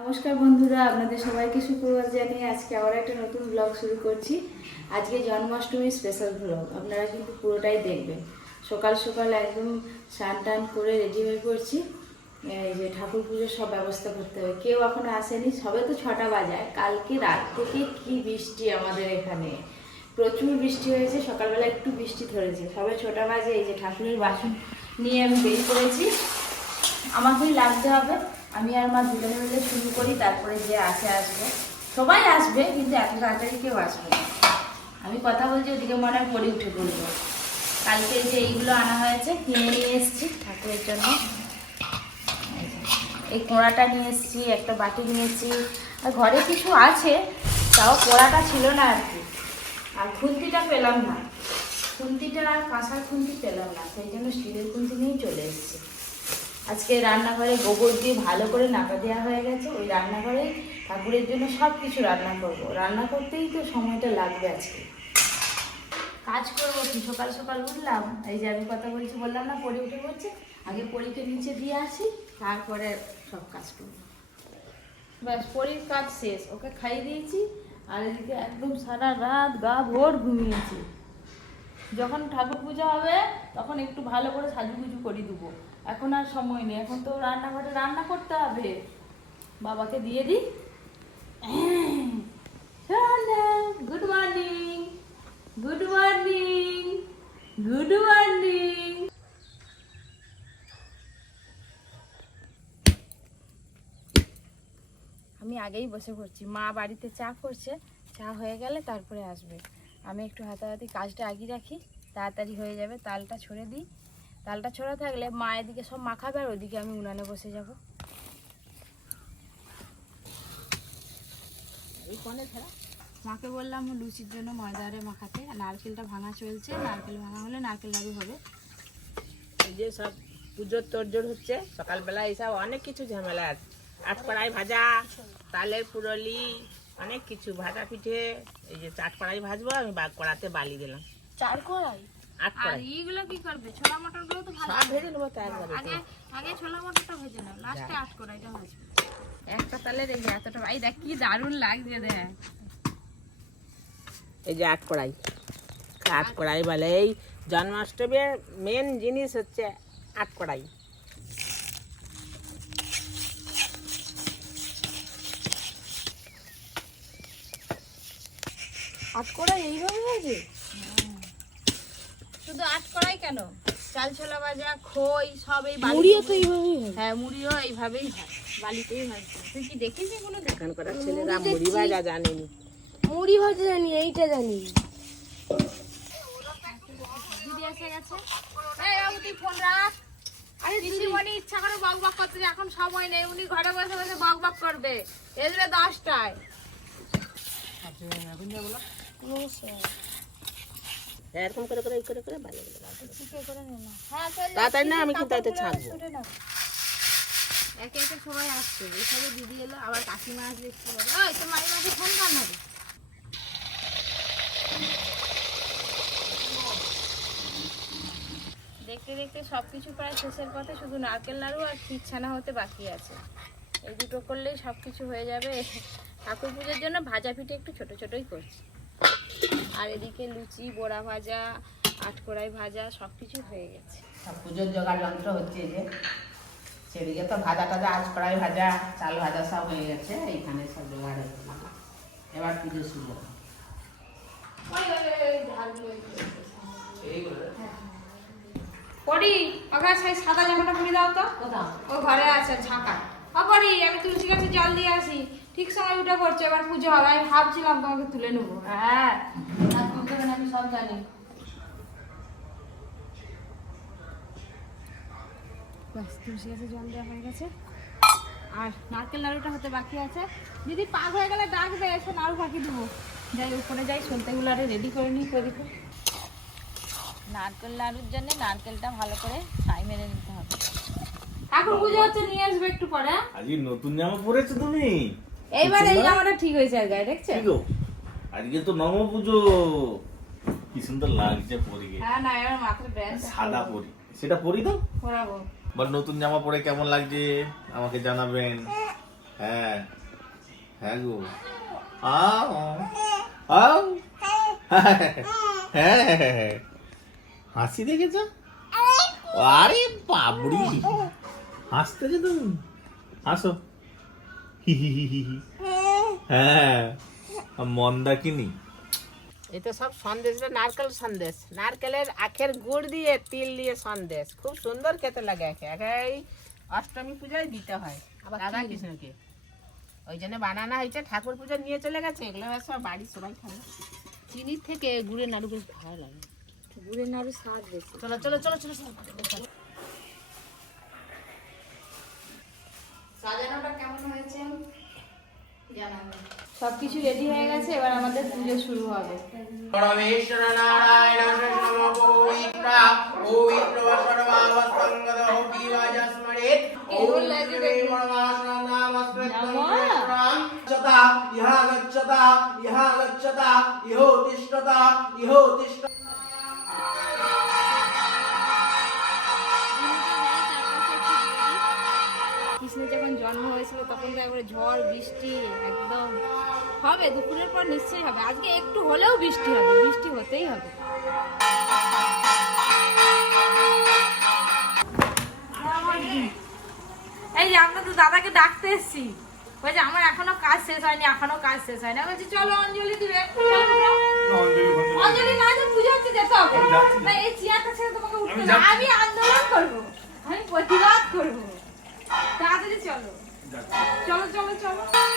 নমস্কার বন্ধুরা, আপনাদের সবাইকে সুপ্রভাত জানিয়ে আজকে আবার একটা নতুন ব্লগ শুরু করছি। আজকে জন্মাষ্টমী স্পেশাল ব্লগ আপনারা কিন্তু পুরোটাই দেখবেন। সকাল সকাল একদম স্নান টান করে রেডি হয়ে পড়ছি। এই যে ঠাকুর পুজোর সব ব্যবস্থা করতে হবে। কেউ এখনও আসেনি, সবে তো ছটা বাজায়। কালকে রাত থেকে কি বৃষ্টি আমাদের এখানে? প্রচুর বৃষ্টি হয়েছে, সকালবেলা একটু বৃষ্টি ধরেছে। সবে ছটা বাজে, এই যে ঠাকুরের বাসন নিয়ে আমি বেরিয়ে পড়েছি। আমাকেই লাগতে হবে। আমি আর মা দুজনে মিলে শুরু করি, তারপরে যে আসে আসবে। সবাই আসবে, কিন্তু এত তাড়াতাড়ি কেউ আসবে না। আমি কথা বলছি, ওদিকে মনে হয় পড়ে উঠে পড়ব। কালকে যে এইগুলো আনা হয়েছে, কিনে নিয়ে এসেছি ঠাকুরের জন্য। এই কোড়াটা নিয়ে এসেছি, একটা বাটি নিয়ে নিয়েছি আর ঘরে কিছু আছে, তাও কোড়াটা ছিল না আর কি। আর খুন্তিটা পেলাম না। খুন্তিটা আর কাঁসার খুন্তি পেলাম না, সেই জন্য স্টিলের খুন্তি নিয়েই চলে এসেছি। আজকে রান্নাঘরে গোবর দিয়ে ভালো করে নাকা দেওয়া হয়ে গেছে। ওই রান্নাঘরে ঠাকুরের জন্য সব কিছু রান্না করব। রান্না করতেই তো সময়টা লাগবে আজকে। কাজ করব কি? সকাল সকাল উঠলাম। এই যে আমি কথা বলছি, বললাম না পড়ে উঠে পড়ছে আগে পরীকে নিচে দিয়ে আসি, তারপরে সব কাজ করব। ব্যাস, পরীর কাজ শেষ। ওকে খাইয়ে দিয়েছি, আর এদিকে একদম সারা রাত গা ভোর ঘুমিয়েছি। যখন ঠাকুর পূজা হবে, তখন একটু ভালো করে সাজুগুজু করে দেবো। এখন আর সময় নেই, এখন তো রান্নাঘরে রান্না করতে হবে। বাবাকে দিয়ে দিই। Good morning good morning good morning আমি আগেই বসে পড়ছি, মা বাড়িতে চা করছে, চা হয়ে গেলে তারপরে আসবে। আমি একটু হাতাহাতি কাজটা আগিয়ে রাখি, তাড়াতাড়ি হয়ে যাবে, তালটা ছড়ে দিই। তালটা ছড়া থাকলে মা এদিকে সব মাখাবে আর ওদিকে আমি উনানে বসে যাব। মাকে বললাম লুচির জন্য ময়দারে মাখাতে। নারকেলটা ভাঙা চলছে নারকেল ভাঙা হলে নারকেল লাড়ু হবে। এই যে সব পুজোর তোড়জোড় হচ্ছে সকালবেলা এইসব অনেক কিছু ঝামেলা আছে। আট কড়াই ভাজা তালের পুরলি অনেক কিছু। ভাজা পিঠে এই যে চাট কড়াই ভাজবো আমি বাগ কড়াতে বালি দিলাম। চার কড়াই আর এইগুলো কি করবে? ছোলা মটরগুলো তো ভালো ভেজে নেব তো আগে আগে ছোলা মটরটা ভেজে নাও লাস্টে আট কড়াইটা ভাজবে একটা তালে রেখে এতটা এই দেখ কি দারুণ লাগছে দেখ। এই যে আট কড়াই আট কড়াই বলে এই জন্মাষ্টমীর মেন জিনিস হচ্ছে আট কড়াই আট কড়াই এইভাবে ভাজে শুধু আট কড়াই কেন? চাল ছোলা ভাজা খই সব এই মুড়িও তো এইভাবেই হ্যাঁ। মুড়িও এইভাবেই হয়। বালিতেই হয়। তুই কি দেখেছি কোনো এখানকার ছেলেরা মুড়ি ভাজা জানেনি। মুড়ি ভাজা জানি এইটা জানি। দিদি এসে গেছে। এই বাবু তুই ফোন রাখ। আরে দিদি। মনে ইচ্ছা করে বক বক করতে এখন সময় নেই। উনি ঘরে বসে বসে বক বক করবে। এসবে দশটায়। এরকম করে করে করে করে হ্যাঁ চল তাড়াতাড়ি না আমি কিন্তু এতে ছাঁকবো একে একে সবাই আসছে। এসবে দিদি এলো আবার কাকিমা আসলে একটু ওই তো মাঝে মাঝে ফোন কান হবে? দেখতে দেখতে সব কিছু প্রায় শেষের পথে শুধু নারকেল নাড়ু আর ক্ষীর ছানা হতে বাকি আছে। এই দুটো করলেই সব কিছু হয়ে যাবে। ঠাকুর পুজোর জন্য ভাজা পিঠে একটু ছোট ছোটই করছি। আর এদিকে লুচি বড়া ভাজা আটকড়াই ভাজা সব কিছু হয়ে গেছে। সব পুজোর জোগাড় যন্ত্র হচ্ছে যে। সেদিকে তো ভাজা টাজা আজ কড়াই ভাজা চাল ভাজা সব হয়ে গেছে এইখানে সব জোগাড় হচ্ছে। এবার পুজো শুরু। হবে। পড়ি ওকে সেই সাদা জামাটা পরে দাও তো। ও ঘরে আছে ঝাঁকা ও পড়ি আমি তুলসী গাছে জল দিয়ে আসি। ঠিক সময় উঠে পড়ছে এবার পুজো হবে আমি ভাবছিলাম তোমাকে তুলে নেব। হ্যাঁ। আমি সব জানি। তুলসী গাছে জল দেওয়া হয়ে গেছে। আর নারকেল নাড়ুটা হতে বাকি আছে। পাক হয়ে গেলে ডাকবে এসে নাড়ু পাখি দেবো। যাই উপরে যাই সলতেগুলো আরে রেডি করে নিই নারকেল নাড়ুর জন্য নারকেলটা ভালো করে ছাই মেরে নিতে হবে। ঠাকুর পুজো হচ্ছে নিয়ে আসবে একটু পরে হ্যাঁ? আজকে নতুন জামা পরেছো তুমি? এইবার এই জামাটা ঠিক হয়েছে আর গায়ে দেখছে? আজকে তো নব পুজো। কি সুন্দর লাগছে পরে গিয়ে হ্যাঁ না এবার মাথায় ব্যান্ড সাদা পরি। সেটা পরি তো? পরাবো। বল নতুন জামা পরে কেমন লাগছে? আমাকে জানাবেন। হ্যাঁ। হ্যাঁ গো। আও। আও। হ্যাঁ। হাসি দেখেছ? আরে বাবরি। হাসতেছে তুমি হাসো। হ্যাঁ মন্দাকিনী। এই তো সব সন্দেশটা নারকেল সন্দেশ। নারকেলের আখের গুড় দিয়ে তিল দিয়ে সন্দেশ। খুব সুন্দর খেতে লাগে একে এই অষ্টমী পূজায় দিতে হয়। রাধা কৃষ্ণকে। ওই জন্য বানানো হয়েছে ঠাকুর পুজো নিয়ে চলে গেছে। এগুলো সব বাড়ির সবাই খাবে চিনির থেকে গুড়ের নাড়ু বেশ ভালো লাগে। গুড়ের নাড়ু স্বাদ বেশি। চলো চলো চলো চলো। সাজানোটা কেমন হয়েছে? জানাবেন সব কিছু রেডি হয়ে গেছে এবার আমাদের পুজো শুরু হবে। পরমেশ্বর নারায়ণ নম পবিত্র পবিত্র ওম ইহা গচ্ছতা ইহা গচ্ছতা ইহো তিষ্ঠতা ইহো তিষ্ঠ জন্ম হয়েছিল তখন তো একবারে ঝড় বৃষ্টি একদম। হবে দুপুরের পর নিশ্চয়ই হবে। আজকে একটু হলেও বৃষ্টি হবে বৃষ্টি হতেই হবে। এই যে আমরা তো দাদাকে ডাকতে এসেছি। বলছে আমার এখনও কাজ শেষ হয়নি এখনও কাজ শেষ হয়নি। আমি বলছি চলো অঞ্জলি দিবে। অঞ্জলি না যে পুজো হচ্ছে যেতে হবে। না। এই চেয়ারটা ছেড়ে তোমাকে উঠতে আমি আন্দোলন করব। আমি প্রতিবাদ করব। চলো চলো চলো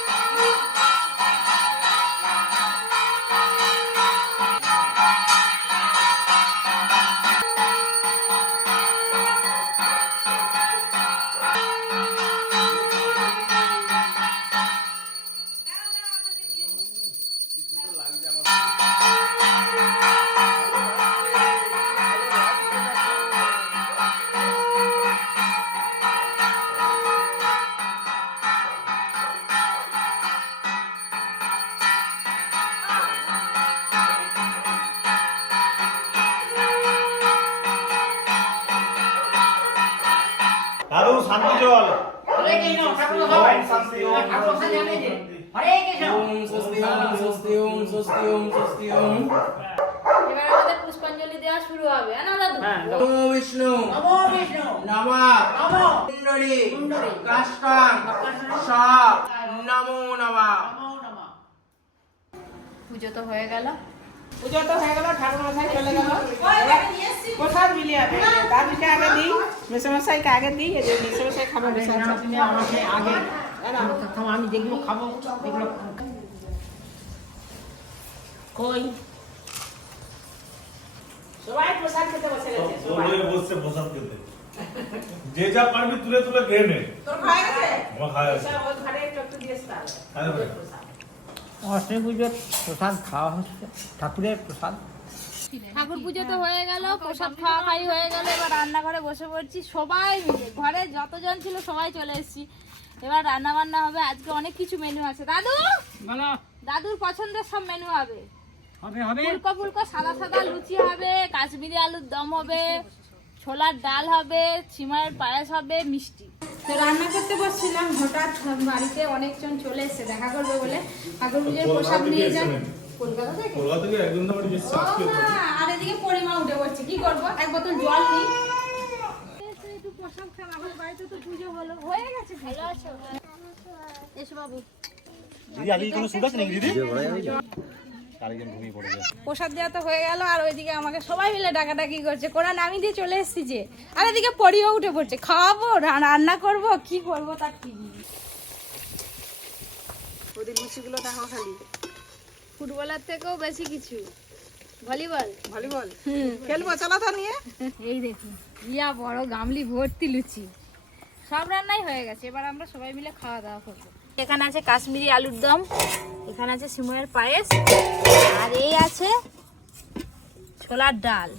এবার আমাদের পুষ্পাঞ্জলি দেওয়া শুরু হবে। না দাদু? নমো বিষ্ণু। নমো বিষ্ণু। নমঃ। নমো। কুণ্ডলী কুণ্ডলী কাষ্টাং। সাপ নমো নমঃ। পুজো তো হয়ে গেল। পুজো তো হয়ে গেল ঠাকুর মশাই চলে গেল। প্রসাদ মিলিয়ে হবে দাদুকে আগে দিই মেসমশাইকে আগে দিই এই যে মেসমশাই খাবে মেসমশাই আমাকে আগে আমি যেগুলো খাব। এগুলো কই? সবাই প্রসাদ খেতে বসে গেছে সবাই। বসছে প্রসাদ খেতে। যে যা পারবি তুলে তুলে খেয়ে নে। তোর খাওয়া গেছে আমার খাওয়া গেছে। এসব ঘরে একটু একটু দিয়েছে তাহলে। অষ্টমী পুজোর প্রসাদ খাওয়া হচ্ছে। ঠাকুরের প্রসাদ। ঠাকুর পুজো তো হয়ে গেল প্রসাদ খাওয়া খাই হয়ে গেল। এবার রান্নাঘরে বসে পড়ছি সবাই মিলে। ঘরে যতজন ছিল সবাই চলে এসেছি। এবার রান্না বান্না হবে। আজকে অনেক কিছু মেনু আছে। দাদু? দাদুর পছন্দের সব মেনু হবে। হবে হবে ফুলকো ফুলকো সাদা সাদা লুচি হবে কাশ্মীরি আলুর দম হবে ছোলার ডাল হবে সিমাইয়ের পায়েস হবে মিষ্টি। তো রান্না করতে বসছিলাম হঠাৎ বাড়িতে অনেকজন চলে এসেছে দেখা করবে বলে। ঠাকুর পুজোর প্রসাদ নিয়ে যান। কলকাতা থেকে? কলকাতা থেকে একজন তো আমার বেশি আর এদিকে পরিমা উঠে পড়ছে কি করব? এক বোতল জল নিই। একটু প্রসাদ খান আমার বাড়িতে তো পুজো হলো হয়ে গেছে ভালো আছো এসো বাবু দিদি আজকে কোনো সুদ আছে নাকি দিদি আরেকজন ঘুমিয়ে পড়েছে প্রসাদ দেওয়া তো হয়ে গেল আর ওইদিকে আমাকে সবাই মিলে ডাকাডাকি করছে। কোরআন আমি দিয়ে চলে এসেছি যে আর এদিকে পরিও উঠে পড়ছে। খাওয়াবো রান্না করব কি করব তার নেই। ওদের লুচিগুলো দেখো খালি। ফুটবলের থেকেও বেশি কিছু। ভলিবল? ভলিবল? হুম। খেলব চলো তো নিয়ে। এই দেখুন ইয়া বড় গামলি ভর্তি লুচি। সব রান্নাই হয়ে গেছে এবার আমরা সবাই মিলে খাওয়া দাওয়া করব। এখানে আছে কাশ্মীরি আলুর দম এখানে আছে সিময়ের পায়েস আর এই আছে ছোলার ডাল।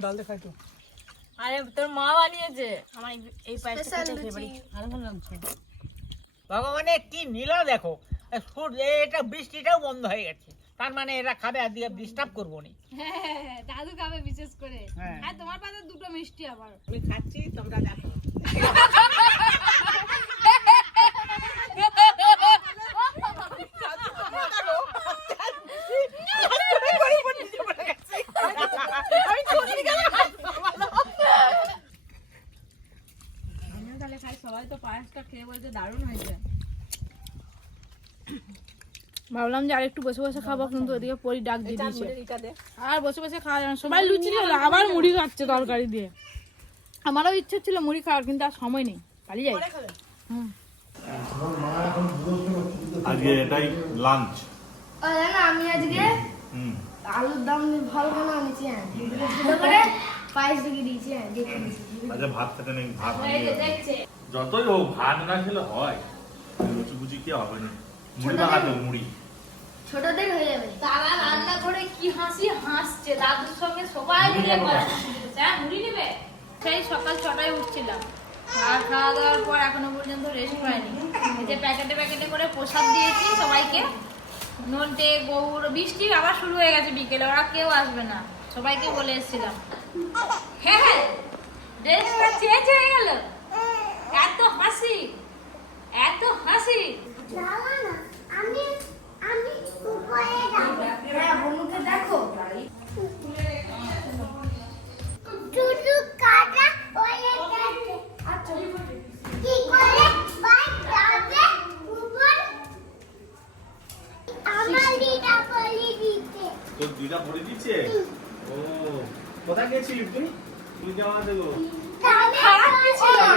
ডাল দেখাই তো। আরে তোর মা বানিয়েছে। আমার এই- এই পায়েসটা খেতে ফেভারিট আর ভালো লাগছে ভগবানের কি নিল দেখো। সূর্য এটা বৃষ্টিটাও বন্ধ হয়ে গেছে। তার মানে এরা খাবে আর দিয়ে ডিস্টার্ব করব নি। হ্যাঁ দাদু খাবে বিশেষ করে। হ্যাঁ। আর তোমার পাতে দুটো মিষ্টি আবার। আমি খাচ্ছি তোমরা দেখো। ভাবলাম যে আর একটু বসে বসে খাব কিন্তু ওদিকে পরি ডাক দিয়ে দিয়েছে। আর বসে বসে খাওয়া যাবে সবাই লুচি আবার মুড়ি খাচ্ছে তরকারি দিয়ে। আমারও ইচ্ছে ছিল মুড়ি খাওয়ার কিন্তু আর সময় নেই। পালিয়ে যাই। হুম। আজকে এটাই লাঞ্চ আমি আজকে আলুর দম ভালো ভালো আনিছি হ্যাঁ। ছোট করে পায়েস দিকে দিয়েছি হ্যাঁ দেখে দিয়েছি আজকে ভাত খেতে নেই ভাত যতই হোক ভাত না খেলে হয়। লুচি ফুচি কি হবে না? মুড়ি মাখাতে হবে, মুড়ি। ছোটদের হয়ে যাবে। তারা রান্না করে কি হাসি হাসছে দাদুর সঙ্গে সবাই মিলে মুড়ি নেবে? সেই সকাল ছটায় উঠছিলাম। আর খাওয়া দাওয়ার পর এখনও পর্যন্ত রেস্ট হয়নি এই যে প্যাকেটে প্যাকেটে করে প্রসাদ দিয়েছি সবাইকে। নোনটে, গৌর, বৃষ্টি আবার শুরু হয়ে গেছে বিকেলে, ওরা কেউ আসবে না। সবাইকে বলে এসেছিলাম। হ্যাঁ হ্যাঁ ড্রেসটা হয়ে গেল। এত হাসি এত হাসি।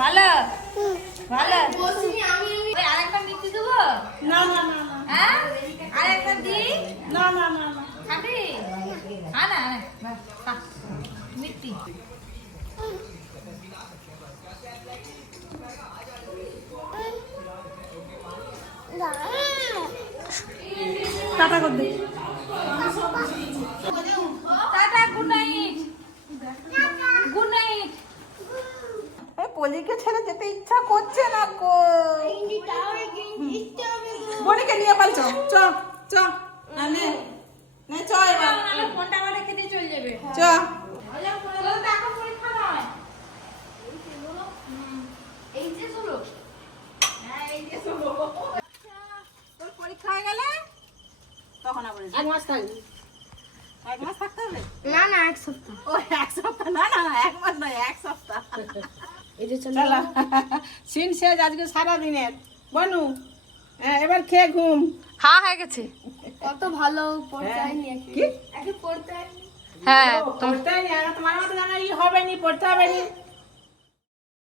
ভালো? ভালো? ওই আরেকটা মিষ্টি দেবো? না না না হ্যাঁ? আরেকটা দি। না না না না। খাবি? খা না মিষ্টি। টাটা কর দে টাটা গুড নাইট গুড নাইট এই পলিকে ছেড়ে যেতে ইচ্ছা করছে না কো। বনিকে নিয়ে পালছ? চ চ। না নে নে চ এবার ফোনটা আমার রেখে দিয়ে চলে যাবে। চ। হ্যাঁ। এই যে শুরু তোর পরীক্ষা হয়ে গেলে? তখন আবার এক মাস থাকবি। এক মাস থাকতে হবে? না না এক সপ্তাহ। ও এক সপ্তাহ। না না এক মাস নয় এক সপ্তাহ। এই যে চলো। চলো। সিন শেষ আজকে সারা দিনের বনু হ্যাঁ এবার খেয়ে ঘুম। হ্যাঁ হয়ে গেছে। কত ভালো পড়তে হয়নি কি? হ্যাঁ ও, পড়তে হয়নি আর তোমার মতো জানা ই হবে নি পড়তে হবে নি।